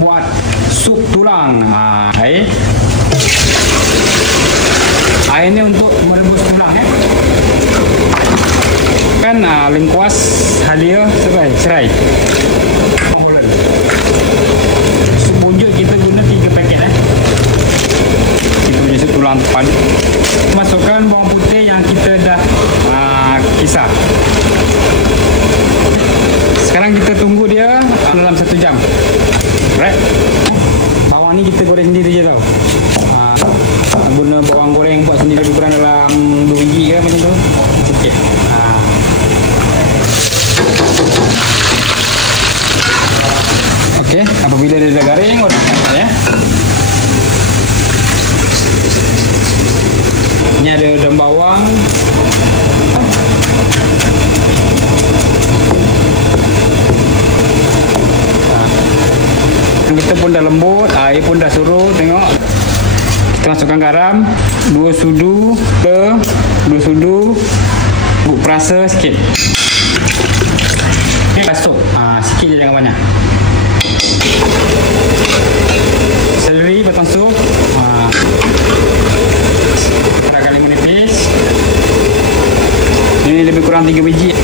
Buat sup tulang. Air ini untuk merebus tulang ya. Kan lengkuas halia serai. Sup bunjuk kita guna 3 paket Kita punya sup tulang padi. Masukkan bawang putih yang kita dah kisar. Sekarang kita tunggu dia dalam 1 jam. Right? Bawang ni kita goreng sendiri je tau. Guna bawang goreng buat sendiri lebih kurang dalam 2 biji ke macam tu. Okey. Okey, apabila dia dah garing, goreng ya. Ni ada daun bawang. Kita pun dah lembut, air pun dah surut, tengok. Kita masukkan garam 2 sudu bubuk perasa sikit. Okey, masuk. Sikit je, jangan banyak. Seleri potong sup. Kita kali menipis. Ini lebih kurang 3 biji.